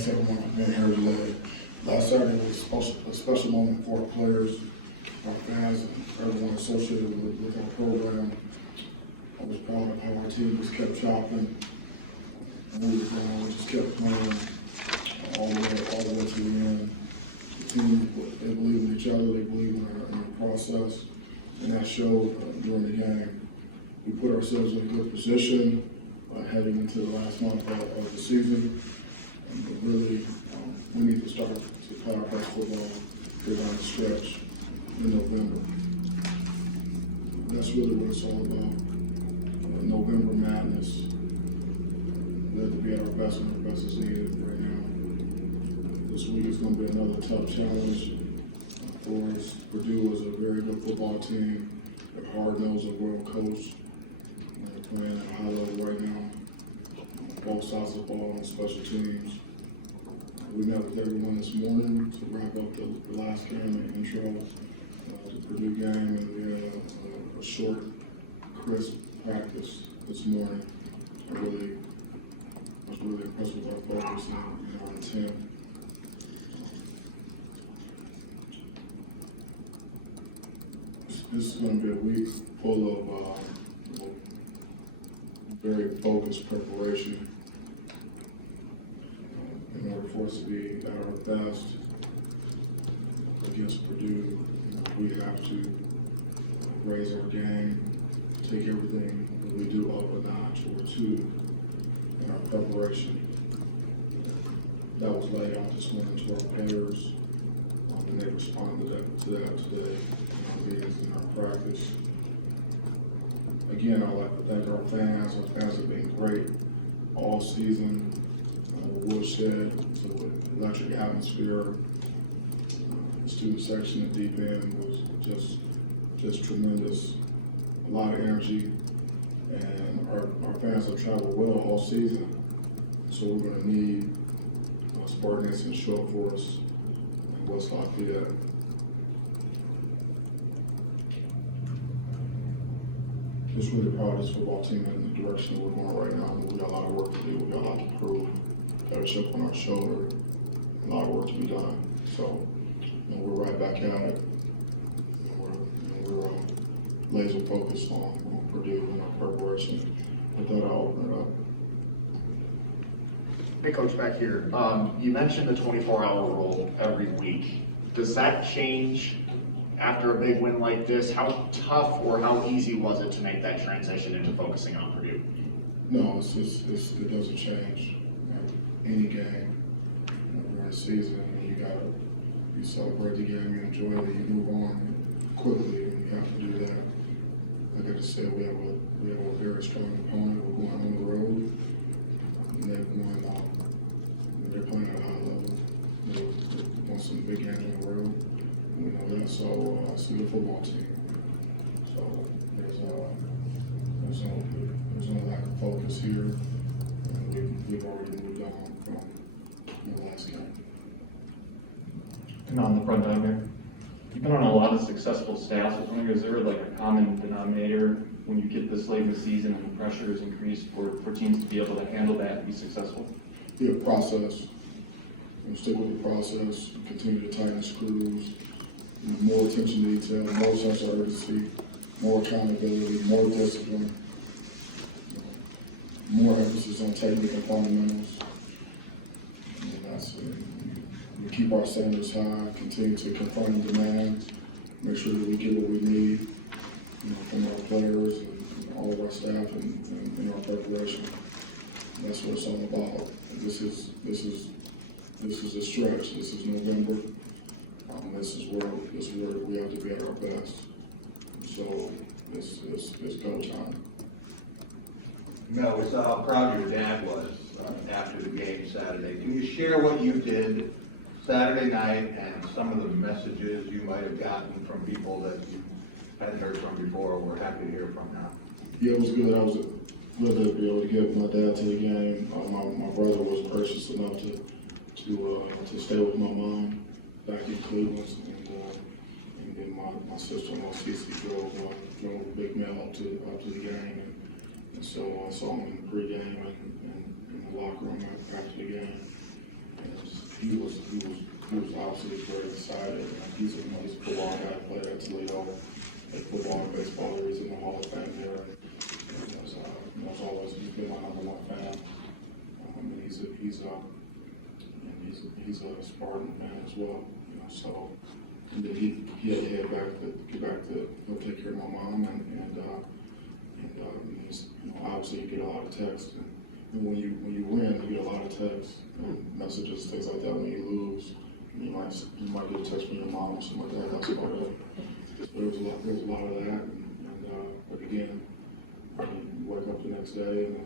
Thanks everyone for being here today. Last Saturday was a special moment for our players, our fans, and everyone associated with our program. I was proud of how our team just kept chopping, moving around, just kept playing all the way to the end. The team, they believe in each other, they believe in our process, and that showed during the game. We put ourselves in a good position heading into the last month of the season. But really, we need to start to play our best football here down the stretch in November. That's really what it's all about. November madness. We have to be at our best when our best is needed right now. This week is going to be another tough challenge for us. Purdue is a very good football team. They're hard-nosed and well-coached. They're playing at a high level right now. Both sides of the ball on special teams. We met with everyone this morning to wrap up the last game, the intro, the Purdue game, and we had a short, crisp practice this morning. I was really impressed with our focus and our intent. This is going to be a week full of very focused preparation. In order for us to be at our best against Purdue, we have to raise our game, take everything that we do up a notch or two in our preparation. That was laid out this morning to our players, and they responded to that today in our meetings and our practice. Again, I'd like to thank our fans. Our fans have been great all season. Woodshed, so the electric atmosphere. The student section at deep end was just tremendous. A lot of energy, and our fans have traveled well all season. So we're going to need Spartans to show up for us in West Lafayette. Just really proud of this football team and the direction that we're going right now. We got a lot of work to do. We got a lot to prove. Got a chip on our shoulder. A lot of work to be done. So we're right back at it. We're laser focused on Purdue and our preparation. With that, I'll open it up. Hey, Coach, back here. You mentioned the 24-hour rule every week. Does that change after a big win like this? How tough or how easy was it to make that transition into focusing on Purdue? No, it doesn't change. Any game, during the season, you celebrate the game, you enjoy it, you move on quickly, and you have to do that. Like I just said, we have a very strong opponent. We're going on the road, and they're playing at a high level. They won some big games on the road. We know that, so it's a good football team. So there's no lack of focus here, and we've already moved on from the last game. And on the front end there, you've been on a lot of successful staffs. I was wondering, is there like a common denominator when you get this late in the season and the pressure is increased for teams to be able to handle that and be successful? Yeah, process. Stick with the process, continue to tighten screws, more attention to detail, more sense of urgency, more accountability, more discipline, more emphasis on technique and fundamentals. And that's it. We keep our standards high, continue to confront demands, make sure that we get what we need from our players and all of our staff and our preparation. That's what it's all about. This is a stretch. This is November. This is where we have to be at our best. So it's go time. Mel, we saw how proud your dad was after the game Saturday. Can you share what you did Saturday night and some of the messages you might have gotten from people that you hadn't heard from before or were happy to hear from now? Yeah, it was good. I was glad to be able to get my dad to the game. My brother was gracious enough to stay with my mom back in Cleveland, and then my sister-in-law Cece drove Big Mel up to the game, and so I saw him in the pregame and in the locker room after the game. he was obviously very excited. He's a football guy, played at Toledo, played football and baseball. He's in the Hall of Fame there. He's been my #1 fan. He's a Spartan fan as well. So and then he had to head back to go take care of my mom and he's, obviously you get a lot of texts and when you win you get a lot of texts and messages, things like that. When you lose, you might get a text from your mom or something like that. That's about it. But there was a lot of that but again, you wake up the next day and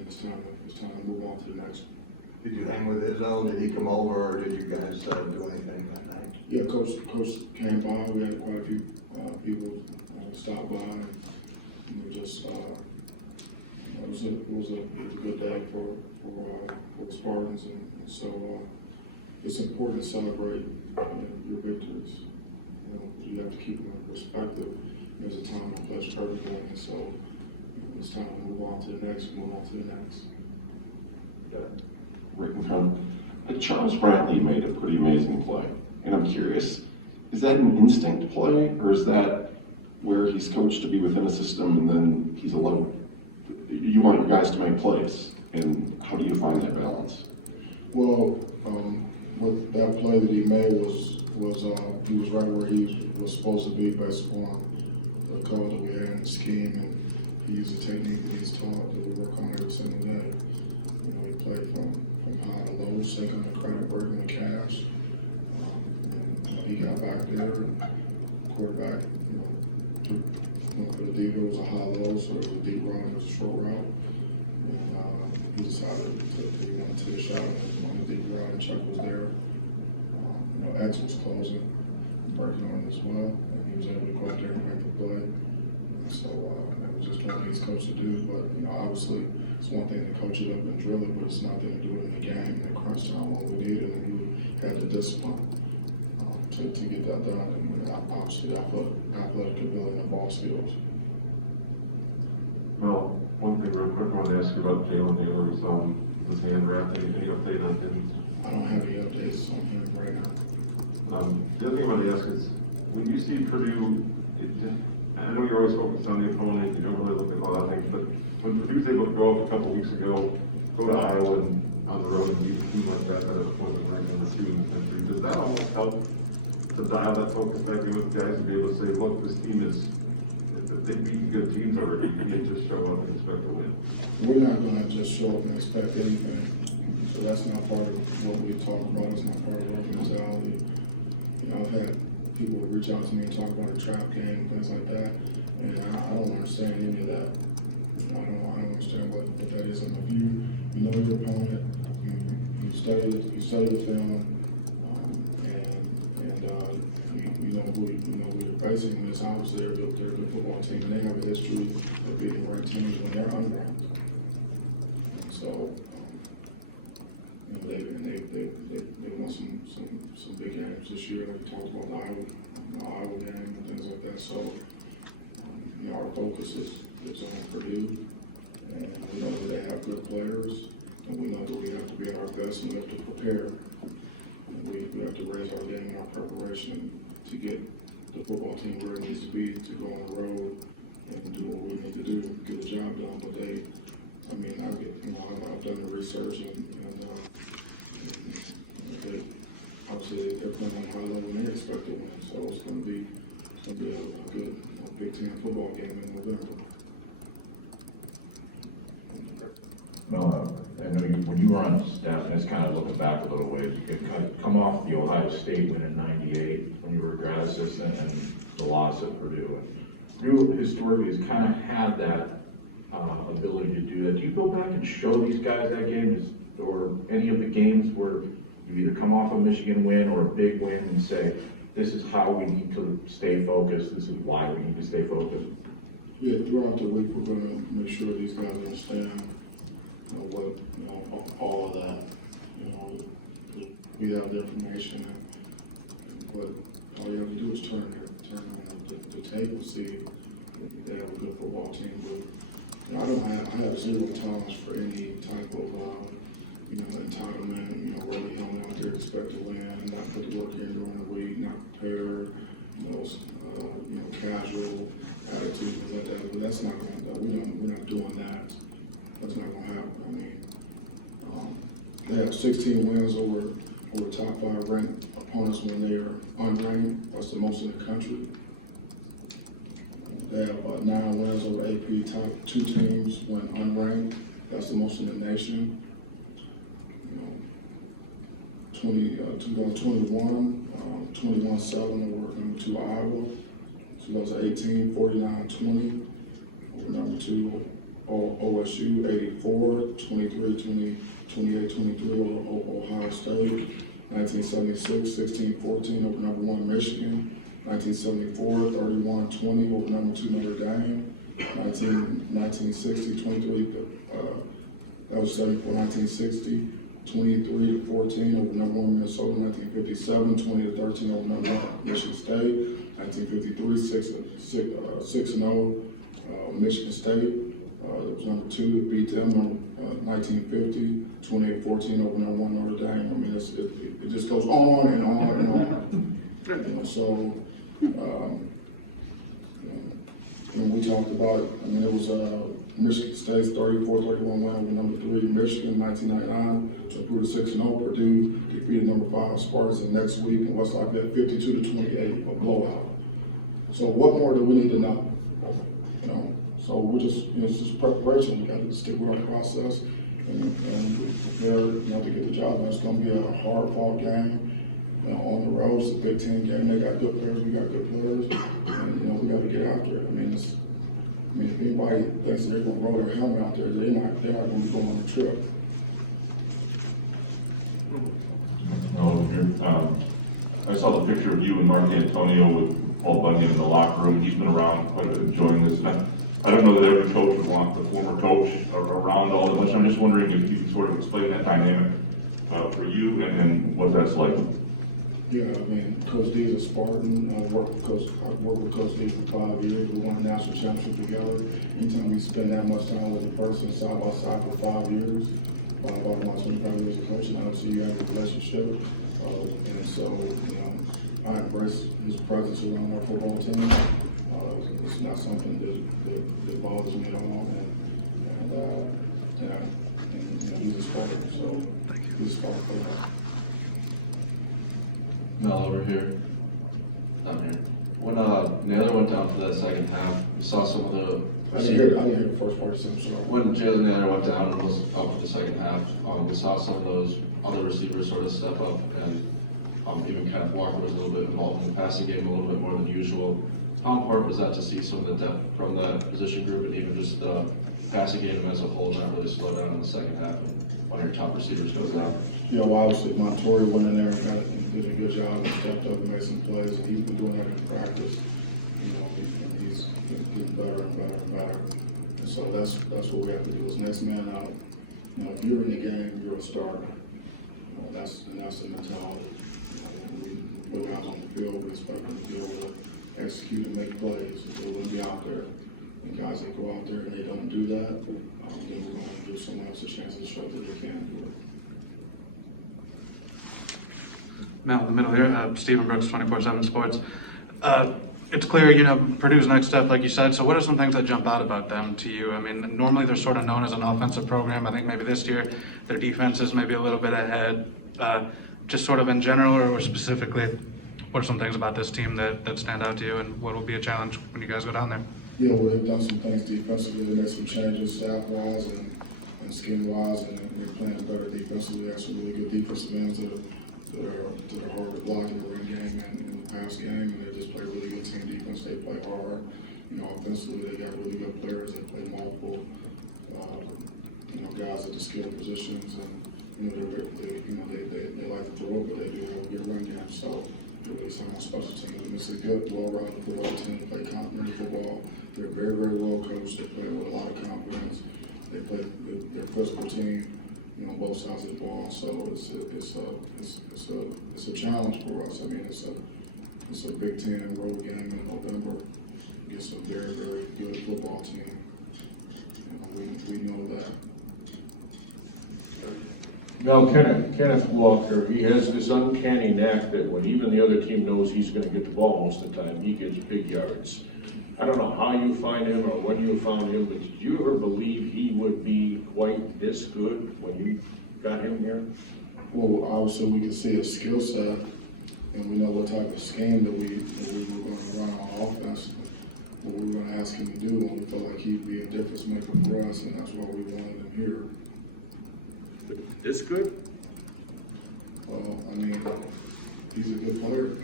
it's time to move on to the next one. Did you hang with Izzo? Did he come over, or did you guys do anything that night? Yeah, coach came by. We had quite a few people stop by, and we just it was a good day for the Spartans, and so it's important to celebrate your victories. You have to keep them in perspective. There's a time and place for everything, and so it's time to move on to the next. Right in front. Charles Brantley made a pretty amazing play, and I'm curious, is that an instinct play, or is that where he's coached to be within a system and then he's alone? You want your guys to make plays, and how do you find that balance? Well, with that play that he made was he was right where he was supposed to be based upon the code that we had in the scheme, and he used the technique that he's taught that we work on every single day. He played from high to low, second the credit, breaking the cash. And he got back there, and quarterback, went for the deep. It was a high-low, so it was a deep run, it was a short route. And he decided he wanted to take a shot on the deep route, and Chuck was there. X was closing, working on it as well, and he was able to go up there and make the play. And so that was just what he's coached to do, but obviously, it's one thing to coach it up and drill it, but it's nothing to do it in the game. And the crunch time when we needed, and you had the discipline to get that done. And obviously, athletic ability and ball skills. Well, one thing real quick I wanted to ask you about Jalen Naylor's his hand wrapped. Any update on him? I don't have any updates on him right now. The other thing I wanted to ask is, when you see Purdue, I know you're always focused on the opponent, you don't really look at a lot of things, but when Purdue's able to go up a couple weeks ago, go to Iowa and on the road and beat a team like that at a point of ranked #2 in the country, does that almost help to dial that focus back in with guys and be able to say, look, this team is, they've beaten good teams already, you can't just show up and expect to win? We're not going to just show up and expect anything. So that's not part of what we talk about. It's not part of our mentality. I've had people reach out to me and talk about a trap game, things like that, and I don't understand any of that. I don't understand what that is. And if you know your opponent, you study the film, and you know who you're facing. And it's obviously they're a good football team, and they have a history of beating ranked teams when they're unranked. And so they won some big games this year. We talked about the Iowa game and things like that. So our focus is on Purdue. And we know that they have good players, and we know that we have to be at our best and we have to prepare. And we have to raise our game and our preparation to get the football team where it needs to be to go on the road and do what we need to do to get the job done. But I've done the research and obviously they're playing on a high level and they expect to win. So it's going to be a good Big Ten football game in November. Well, I know when you were on staff, and it's kind of looking back a little ways, you could come off the Ohio State win in '98 when you were a grad assistant and the loss at Purdue. And Purdue historically has kind of had that ability to do that. Do you go back and show these guys that game, or any of the games where you either come off a Michigan win or a big win and say, this is how we need to stay focused, this is why we need to stay focused? Yeah, throughout the week we're going to make sure these guys understand all of that. We have the information, but all you have to do is turn on the tape and see if they have a good football team. But I have zero tolerance for any type of entitlement, really coming out there expect to win, not put the work in during the week, not prepare, casual attitude like that. But that's not gonna, we're not doing that. That's not gonna happen. I mean, they have 16 wins over top 5 ranked opponents when they are unranked. That's the most in the country. They have 9 wins over AP top 2 teams when unranked. That's the most in the nation. 2021, 21-7 over number 2 Iowa. 2018, 49-20 over number 2 OSU, 84, 23-20, 28-23 over Ohio State. 1976, 16-14 over number 1 Michigan. 1974, 31-20 over number 2 Notre Dame. 1960, 23, that was 74, 1960, 23-14 over number 1 Minnesota. 1957, 20-13 over number 1 Michigan State. 1953, 6-0 Michigan State. It was number 2 that beat them. 1950, 28-14 over number 1 Notre Dame. I mean, it just goes on and on and on. So, when we talked about it, I mean, it was Michigan State's 34-31 win over number 3 Michigan, 1999. So Purdue 6-0. Purdue defeated number 5 Spartans the next week, and West Lafayette 52-28, a blowout. So what more do we need to know? So we're just, it's just preparation. We got to stick with our process and we prepare, to get the job done. It's going to be a hard-fought game. On the road, it's a Big Ten game. They got good players. We got good players, and we got to get out there. I mean, if anybody thinks they're going to roll their helmet out there, they're not going to be going on the trip. I saw the picture of you and Mark Antonio with Paul Bunyan in the locker room. He's been around quite a bit, enjoying this. I don't know that every coach would want the former coach around all that much. I'm just wondering if you can sort of explain that dynamic for you and what that's like. Yeah, I mean, Coach D is a Spartan. I've worked with Coach D for 5 years. We won a national championship together. Anytime we spend that much time with a person side by side for 5 years, about my 25 years of coaching, I don't see you have a relationship. And so, I embrace his presence around our football team. It's not something that bothers me at all. And he's a Spartan, so he's a Spartan player. Mel over here. Down here. When Naylor went down for that second half, we saw some of the I didn't hear the first part of the sentence. when Jalen Naylor went down and was out for the second half, we saw some of those other receivers sort of step up and even Kenneth Walker was a little bit involved in the passing game a little bit more than usual. How important was that to see some of the depth from that position group and even just the passing game as a whole not really slow down in the second half and one of your top receivers goes down? Yeah, well, obviously Montori went in there and did a good job and stepped up and made some plays, and he's been doing that in practice. And he's getting better and better and better. And so that's what we have to do is next man out. If you're in the game, you're a starter. That's the mentality. We put guys on the field, we expect them to be able to execute and make plays. If they wouldn't be out there, and guys that go out there and they don't do that, then we're going to give someone else a chance to show that they can do it. Mel, in the middle here, Stephen Brooks, 24/7 Sports. It's clear, Purdue's next step, like you said, so what are some things that jump out about them to you? I mean, normally they're sort of known as an offensive program. I think maybe this year their defense is maybe a little bit ahead. Just sort of in general or specifically, what are some things about this team that stand out to you and what will be a challenge when you guys go down there? Yeah, well, they've done some things defensively. They made some changes staff-wise and scheme-wise, and they're playing better defensively. They have some really good defensive ends that are hard to block in the run game and in the pass game, and they just play really good team defense. They play hard. Offensively, they got really good players. They play multiple, guys at the skill positions, and they like to throw, but they do have a good run game. So they're really sound on special teams. And it's a good, well-rounded football team. They play complementary football. They're very, very well coached. They play with a lot of confidence. They're a physical team. On both sides of the ball, so it's a challenge for us. I mean, it's a Big Ten road game in November against a very, very good football team. We know that. Now, Kenneth Walker, he has this uncanny knack that when even the other team knows he's gonna get the ball most of the time, he gets big yards. I don't know how you find him or when you found him, but did you ever believe he would be quite this good when you got him here? Well, obviously, we can see his skill set, and we know what type of scheme that we were going to run on offense, what we were going to ask him to do, and we felt like he'd be a difference maker for us, and that's why we wanted him here. But this good? Well, I mean, he's a good player.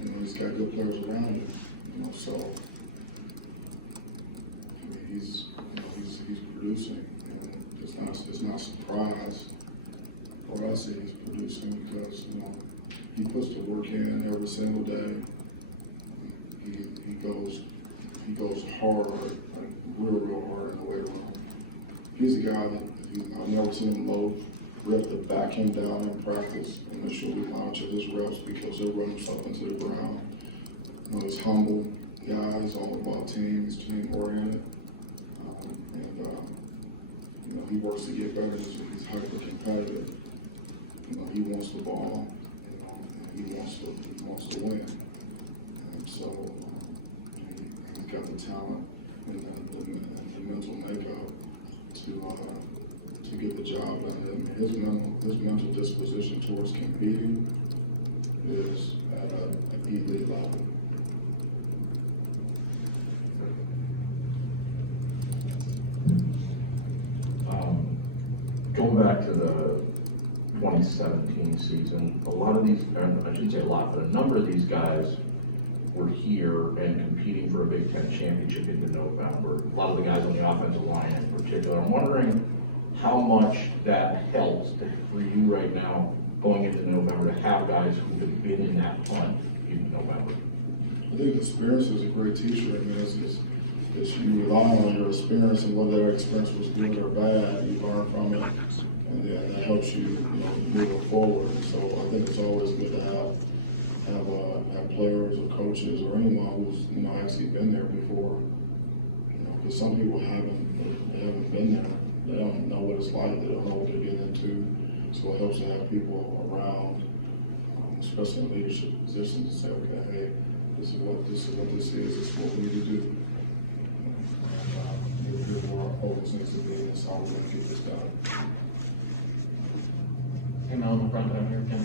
You know, he's got good players around him. You know, so I mean, he's producing. You know, it's not a surprise for us that he's producing because he puts the work in every single day. He goes hard, like real hard in the weight room. He's a guy that I've never seen him low. We have to back him down in practice and make sure we monitor his reps because he'll run himself into the ground. You know, he's humble guy. He's all about team. He's team oriented, and he works to get better. He's hyper competitive. You know, he wants the ball. You know, and he wants to win. And so he's got the talent and the mental makeup to get the job done. I mean, his mental disposition towards competing is at an elite level. Going back to the 2017 season, a lot of these, I shouldn't say a lot, but a number of these guys were here and competing for a Big Ten championship into November. A lot of the guys on the offensive line in particular. I'm wondering how much that helps for you right now going into November to have guys who have been in that hunt in November. I think experience is a great teacher. I mean, it's you rely on your experience, and whether their experience was good or bad, you learn from it, and then that helps you, moving forward. So I think it's always good to have players or coaches or anyone who's actually been there before. Because some people haven't been there. They don't know what it's like. They don't know what they're getting into. So it helps to have people around, especially in leadership positions, to say, okay, hey, this is what this is. This is what we need to do. Here's where our focus needs to be, and that's how we're going to get this done. Hey, Mel, in the front down here, Ken.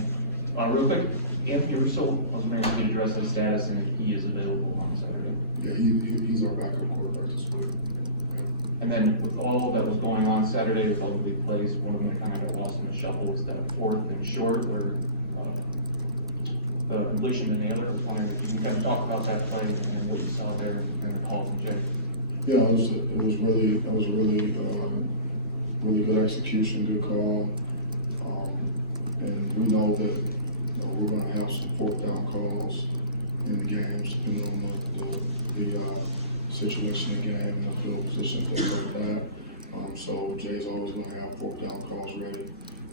Real quick, Anthony Russo, I was wondering if you could address his status and if he is available on Saturday. Yeah, he's our backup quarterback this week. And then with all that was going on Saturday with all the big plays, one of them kind of got lost in the shuffle was that fourth and short where the completion to Naylor. I was wondering if you can kind of talk about that play and what you saw there and the call from Jay. Yeah, it was really good execution, good call, and we know that we're going to have some fourth down calls in the games, depending on the situation of the game, the field position, things like that. So Jay's always going to have fourth down calls ready.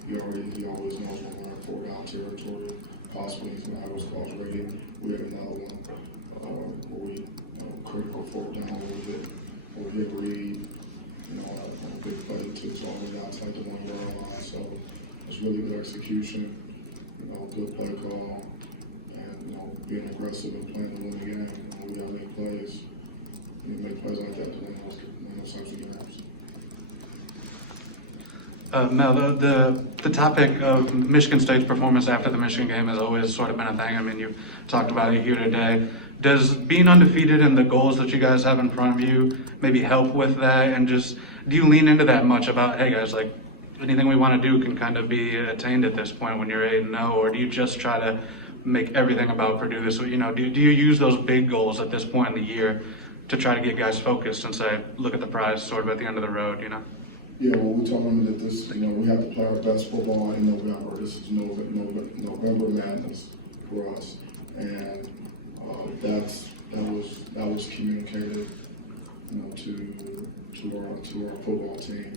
He always knows when we're in fourth down territory. Possibly he's going to have those calls ready. We have another one where we critical fourth down where we hit read, on a big play to it's all the way outside the 1 yard line. So it's really good execution, good play call, and being aggressive and playing to win the game. We have make plays. You make plays like that to win those types of games. Mel, the topic of Michigan State's performance after the Michigan game has always sort of been a thing. I mean, you've talked about it here today. Does being undefeated and the goals that you guys have in front of you maybe help with that? And just, do you lean into that much about, hey guys, like anything we want to do can kind of be attained at this point when you're 8-0, or do you just try to make everything about Purdue this way? Do you use those big goals at this point in the year to try to get guys focused and say, look at the prize sort of at the end of the road, Yeah, well, we told them that this, we have to play our best football in November. This is November madness for us, and that was communicated, to our football team.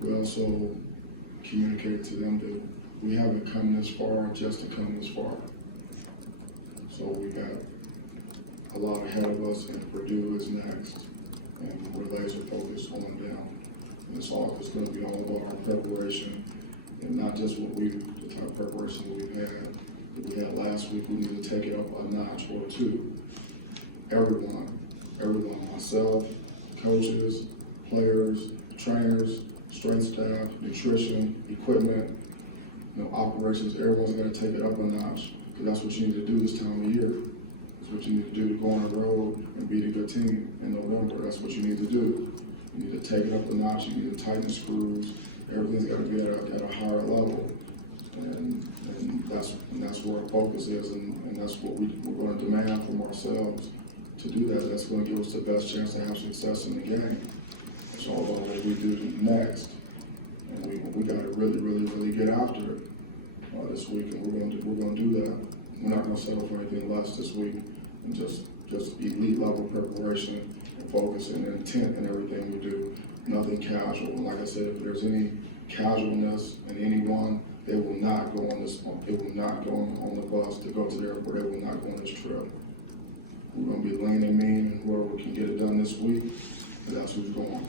We also communicated to them that we haven't come this far just to come this far. So we got a lot ahead of us, and Purdue is next, and we're laser focused on them. And it's going to be all about our preparation and not just the type of preparation that we had last week. We need to take it up a notch or two. Everyone, myself, coaches, players, trainers, strength staff, nutrition, equipment, operations, everyone's got to take it up a notch, because that's what you need to do this time of year. That's what you need to do to go on the road and beat a good team in November. That's what you need to do. You need to take it up a notch. You need to tighten the screws. Everything's got to be at a higher level, and that's where our focus is, and that's what we're going to demand from ourselves to do that. That's going to give us the best chance to have success in the game. It's all about what we do next, and we got to really get after it this week, and we're going to do that. We're not going to settle for anything less this week, and just elite level preparation and focus and intent in everything we do. Nothing casual. And like I said, if there's any casualness in anyone, they will not go on this. They will not go on the bus to go to the airport. They will not go on this trip. We're going to be lean and mean, and whoever can get it done this week, that's who's going.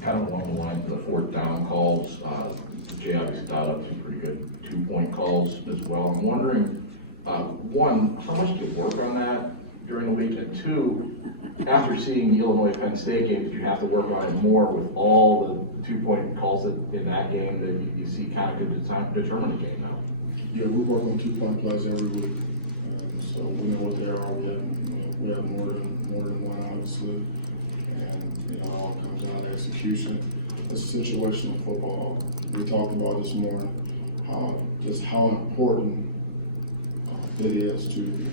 Kind of along the lines of the fourth down calls, Jay obviously dialed up some pretty good 2-point calls as well. I'm wondering, one, how much did you work on that during the week? And two, after seeing the Illinois-Penn State game, did you have to work on it more with all the 2-point calls in that game that you see kind of could determine the game now? Yeah, we work on 2-point plays every week, so we know what they are. We have more than one, obviously, and it all comes down to execution. It's situational football. We talked about this morning, just how important it is to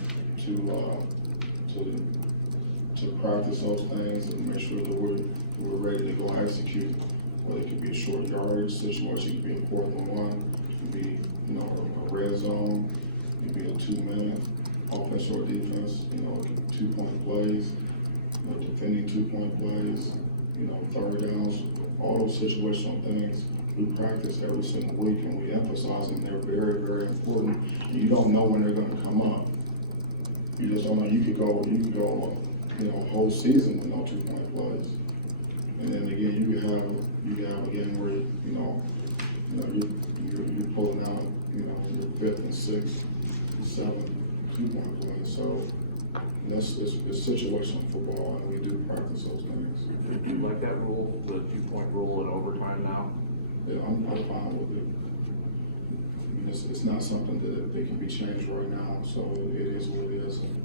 practice those things and make sure that we're ready to go execute. Whether it could be a short yardage situation, it could be a 4th and 1, it could be a red zone, it could be a 2-minute offense or defense, 2-point plays, defending 2-point plays, 3rd downs, all those situational things we practice every single week, and we emphasize them. They're very important. And you don't know when they're going to come up. You just don't know. You could go a whole season with no 2-point plays, and then again you have again where you're pulling out your 5th and 6th, 7th 2-point plays. So it's situational football, and we do practice those things. Do you like that rule, the 2-point rule in overtime now? Yeah, I'm fine with it. I mean, it's not something that can be changed right now, so it is what it is, and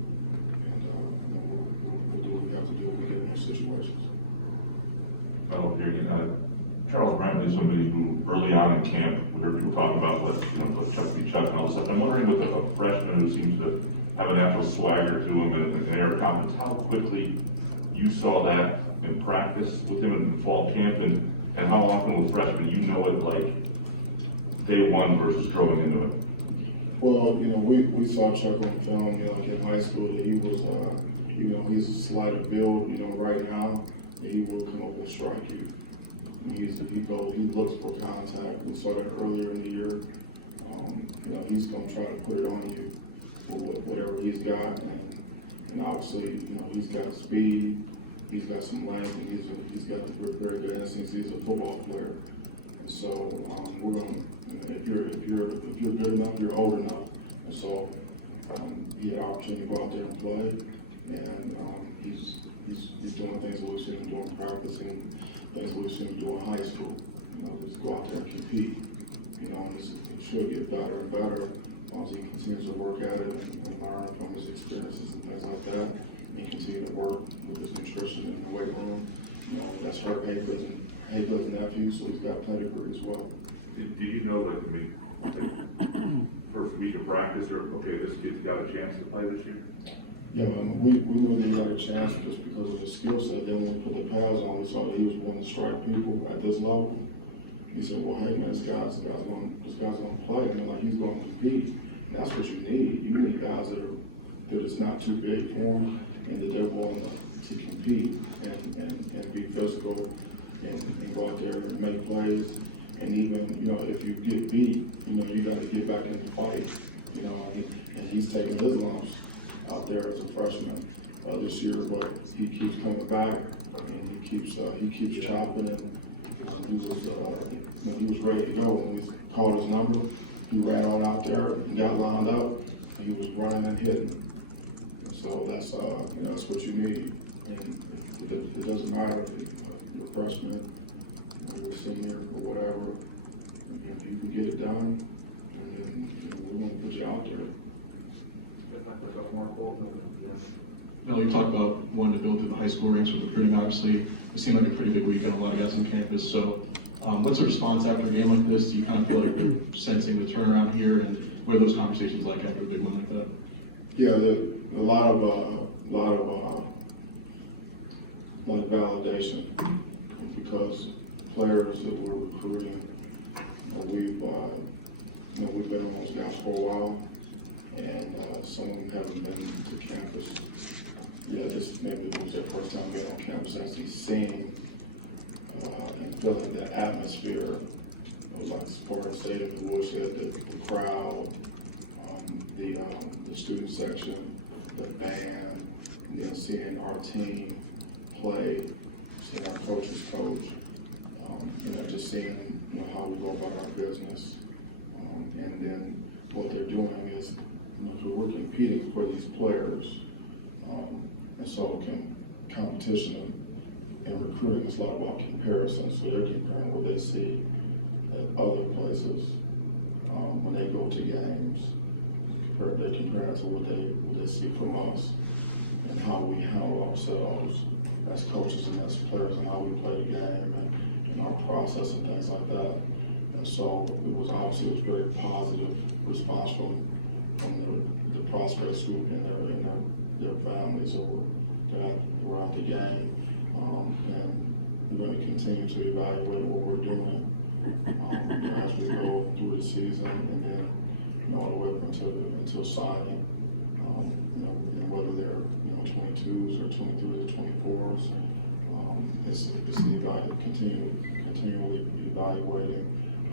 we'll do what we have to do when we get in those situations. Well, Charles Brantley is somebody who early on in camp, we heard people talking about let Chuck be Chuck and all this stuff. I'm wondering with a freshman who seems to have a natural swagger to him and air of confidence, how quickly you saw that in practice with him in fall camp, and how often with freshmen you know it like day one versus growing into it? Well, we saw Chuck on film, in high school that he was, he's a slighter build, right now, and he will come up and strike you. He looks for contact. We saw that earlier in the year. He's going to try to put it on you with whatever he's got, and obviously, he's got speed, he's got some length, and he's got very good instincts. He's a football player, and so we're going to. If you're good enough, you're old enough, and so he had an opportunity to go out there and play, and he's doing things that we've seen him do in practice and things we've seen him do in high school. Just go out there and compete. And he should get better and better as he continues to work at it and learn from his experiences and things like that. And he continues to work with his nutrition in the weight room. That's Hurt Haygood's nephew, so he's got pedigree as well. Did you know that, first week of practice, or okay, this kid's got a chance to play this year? Yeah, we knew that he had a chance just because of his skill set. Then when we put the pads on, we saw that he was willing to strike people at this level. He said, well, hey man, this guy's going to play. And like, he's going to compete. And that's what you need. You need guys that it's not too big for them, and that they're willing to compete and be physical and go out there and make plays. And even, if you get beat, you got to get back in the fight. And he's taking his lumps out there as a freshman this year, but he keeps coming back and he keeps chopping, and he was he was ready to go. When we called his number, he ran on out there and got lined up, and he was running and hitting. And so that's, that's what you need. And it doesn't matter if you're a freshman, or a senior, or whatever. If you can get it done, and then we want to put you out there. Mel, you talked about wanting to build through the high school ranks with recruiting. Obviously, it seemed like a pretty big weekend, a lot of guys on campus. So what's the response after a game like this? Do you kind of feel like you're sensing the turnaround here? And what are those conversations like after a big one like that? Yeah, a lot of validation, because players that we're recruiting, we've been on those guys for a while, and some of them haven't been to campus. Yeah, this maybe it was their first time being on campus, actually seeing and feeling the atmosphere of like Spartan Stadium, the Woodshed, the crowd, the student section, the band, and then seeing our team play, seeing our coaches coach, just seeing how we go about our business, and then what they're doing is we're competing for these players, and so competition and recruiting is a lot about comparison. So they're comparing what they see at other places when they go to games. They compare it to what they see from us and how we handle ourselves as coaches and as players, and how we play the game and our process and things like that. And so it was very positive response from the prospects group and their families that were at the game. And we're going to continue to evaluate what we're doing as we go through the season, and then all the way up until signing. And whether they're 22s or 23s or 24s, it's continually evaluating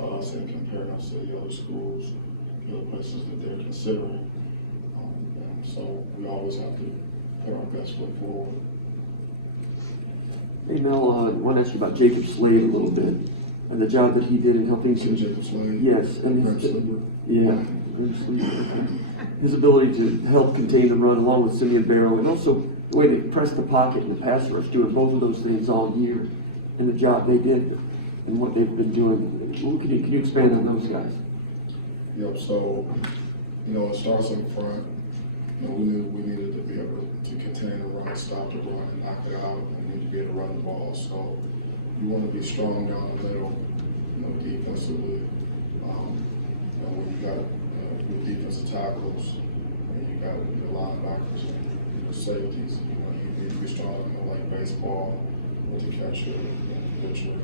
us and comparing us to the other schools, the other places that they're considering. And so we always have to put our best foot forward. Hey Mel, I want to ask you about Jacob Slade a little bit, and the job that he did in helping some. Jacob Slade? Yes, and his ability to help contain the run along with Simeon Barrow, and also the way they pressed the pocket and the pass rush, doing both of those things all year, and the job they did and what they've been doing. Can you expand on those guys? Yep. So, it starts in front. We needed to be able to contain the run, stop the run, and knock it out, and we need to be able to run the ball. So you want to be strong down the middle, defensively. When you got good defensive tackles, and you got your linebackers and your safeties, you need to be strong, like baseball, with the catcher and the pitcher,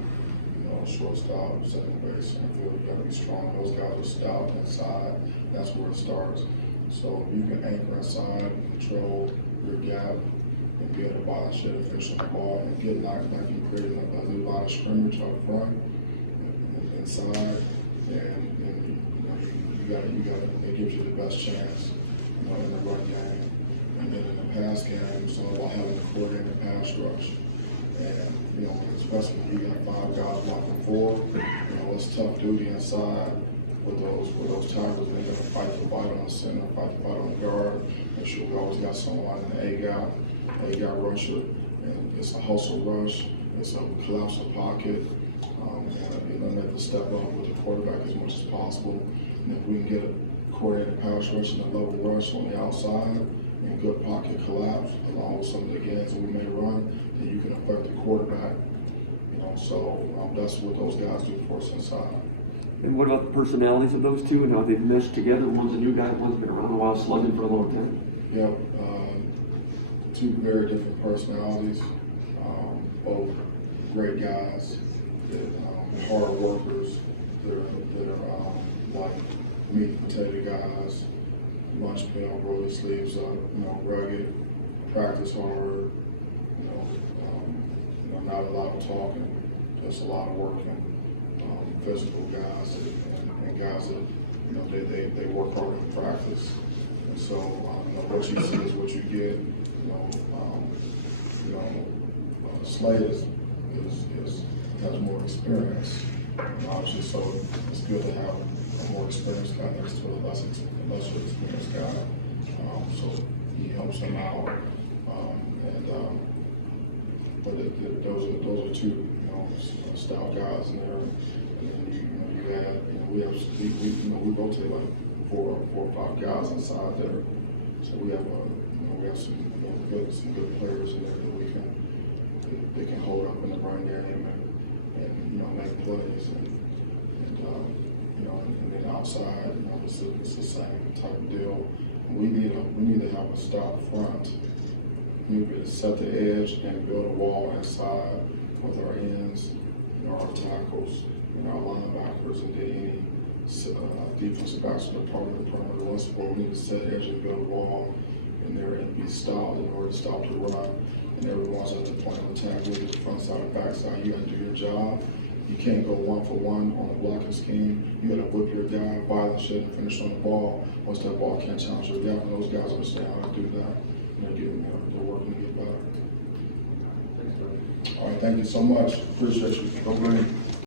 shortstop, second base, and field. You got to be strong. Those guys are stout inside. That's where it starts. So you can anchor inside, control your gap, and be able to box shit and finish on the ball, and get knocked back and create a new line of scrimmage up front and inside, and it gives you the best chance, in the run game. And then in the pass game, it's all about having a coordinated pass rush. And especially when you got 5 guys blocking 4, it's tough duty inside. With those tackles, they're going to fight the fight on the center, fight the fight on the guard. Make sure we always got someone in the A-gap rusher, and it's a hustle rush. It's a collapse of pocket, and eliminate the step up with the quarterback as much as possible. And if we can get a coordinated pass rush and a level rush on the outside, and good pocket collapse, along with some of the gains that we may run, then you can affect the quarterback. So that's what those guys do for us inside. And what about the personalities of those two and how they've meshed together? One's a new guy, one's been around a while, slugging for a long time. Yep, 2 very different personalities, both great guys, that hard workers, that are like meat and potato guys, lunch pail, roll their sleeves up, rugged, practice hard, not a lot of talking, just a lot of working. Physical guys and guys that they work hard in practice, and so what you see is what you get. Slade has more experience, Obviously, so it's good to have a more experienced guy next to a less experienced guy. So he helps him out. But those are two, stout guys in there. And then you add, we rotate like four or five guys inside there. So we have some good players in there that they can hold up in the run game and make plays and then outside, it's the same type of deal. We need to have a stop front. We need to set the edge and build a wall inside with our ends, our tackles, our linebackers, and then any defensive backs that are part of the perimeter. Once we need to set edge and build a wall in there and be stopped in order to stop the run. And everyone's at the point of attack, whether it's front side or back side. You got to do your job. You can't go 1-for-1 on a blocking scheme. You got to whip your guy, violent shit, and finish on the ball. Once that ball can't challenge your gap, and those guys understand how to do that. They're working to get better. All right, thank you so much. Appreciate you. Go green.